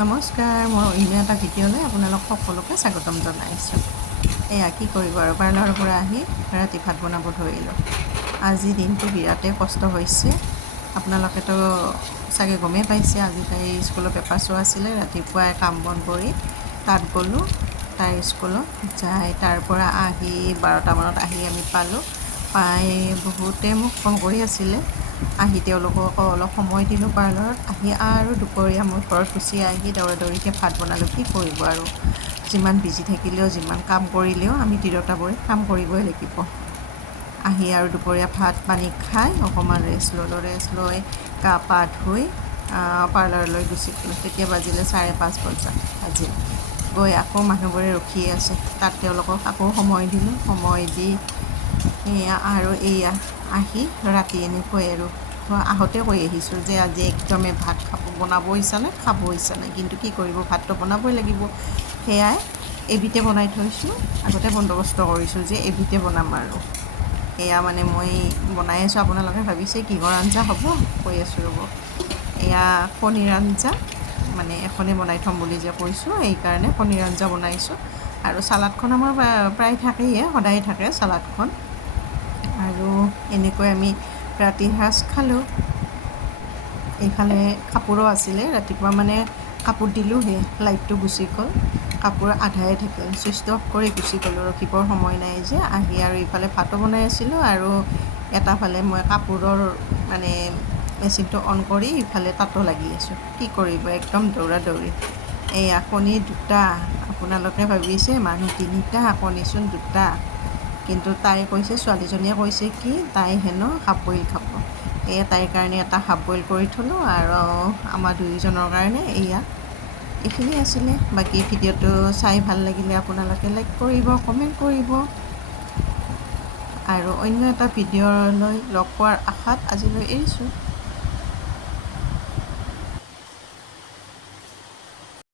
নমস্কাৰ, মই অন্য এটা ভিডিঅ'লৈ আপোনালোক সকলোকে স্বাগতম জনাইছোঁ। এয়া কি কৰিব আৰু পাৰ্লাৰৰ পৰা আহি ৰাতি ভাত বনাব ধৰিলোঁ। আজি দিনটো বিৰাটেই কষ্ট হৈছে। আপোনালোকেতো চাগে গমেই পাইছে, আজি তাই স্কুলৰ পেপাৰ শ্ব' আছিলে। ৰাতিপুৱাই কাম বন কৰি তাত গ'লোঁ। তাইৰ স্কুলত যাই তাৰ পৰা আহি 12টা মানত আহি আমি পালোঁ। পাই বহুতে মোক ফোন কৰি আছিলে। আহি তেওঁলোকক অলপ সময় দিলোঁ পাৰ্লাৰত। আহি আৰু দুপৰীয়া মই ঘৰত গুচি আহি দৌৰিকৈ ভাত বনালোঁ। কি কৰিব আৰু, যিমান বিজি থাকিলেও যিমান কাম কৰিলেও আমি তিৰোতাবোৰে কাম কৰিবই লাগিব। আহি আৰু দুপৰীয়া ভাত পানী খাই অকণমান ৰেষ্ট লৈ গা পা ধুই পাৰ্লাৰলৈ গুচি গ'লোঁ। তেতিয়া বাজিলে 5:30 বজা বাজিল। গৈ আকৌ মানুহবোৰে ৰখিয়ে আছে। তাত তেওঁলোকক আকৌ সময় দিলোঁ। সময় দি এয়া আহি ৰাতি এনেকৈ আৰু আহোঁতে কৈ আহিছোঁ যে আজি একদমেই ভাত বনাব ইচ্ছা নাই, খাব ইচ্ছা নাই, কিন্তু কি কৰিব, ভাতটো বনাবই লাগিব। সেয়াই এবিধে বনাই থৈছোঁ। আগতে বন্দবস্ত কৰিছোঁ যে এবিধে বনাম আৰু। এয়া মানে মই বনাই আছোঁ। আপোনালোকে ভাবিছে কিহৰ আঞ্জা হ'ব, কৈ আছোঁ ৰ'ব। এয়া কণীৰ আঞ্জা, মানে এখনেই বনাই থ'ম বুলি যে কৈছোঁ, সেইকাৰণে কণীৰ আঞ্জা বনাইছোঁ। আৰু চালাডখন আমাৰ প্ৰায় থাকেই, সদায় থাকে চালাডখন। আৰু এনেকৈ আমি ৰাতিৰ সাঁজ খালোঁ। এইফালে কাপোৰো আছিলে। ৰাতিপুৱা মানে কাপোৰ দিলোঁ, সেই লাইটটো গুচি গ'ল। কাপোৰ আধাই থাকিল, ছুইচ অফ কৰি গুচি গ'লোঁ। ৰখিবৰ সময় নাই যে। আহি আৰু ইফালে ভাতো বনাই আছিলোঁ আৰু এটা ফালে মই কাপোৰৰ মানে মেচিনটো অন কৰি ইফালে তাতো লাগি আছোঁ। কি কৰিব, একদম দৌৰা দৌৰি। এয়া কণী 2টা। আপোনালোকে ভাবিছে মানুহ 3টা, কণীচোন 2টা। কিন্তু তাই কৈছে, ছোৱালীজনীয়ে কৈছে কি, তাই হেনো হাফ বইল খাব। এয়া তাইৰ কাৰণে এটা হাফ বইল কৰি থ'লোঁ আৰু আমাৰ দুয়োজনৰ কাৰণে এইখিনি আছিলে। বাকী ভিডিঅ'টো চাই ভাল লাগিলে আপোনালোকে লাইক কৰিব, কমেণ্ট কৰিব। আৰু অন্য এটা ভিডিঅ'লৈ লগ পোৱাৰ আশাত আজিলৈ এৰিছোঁ।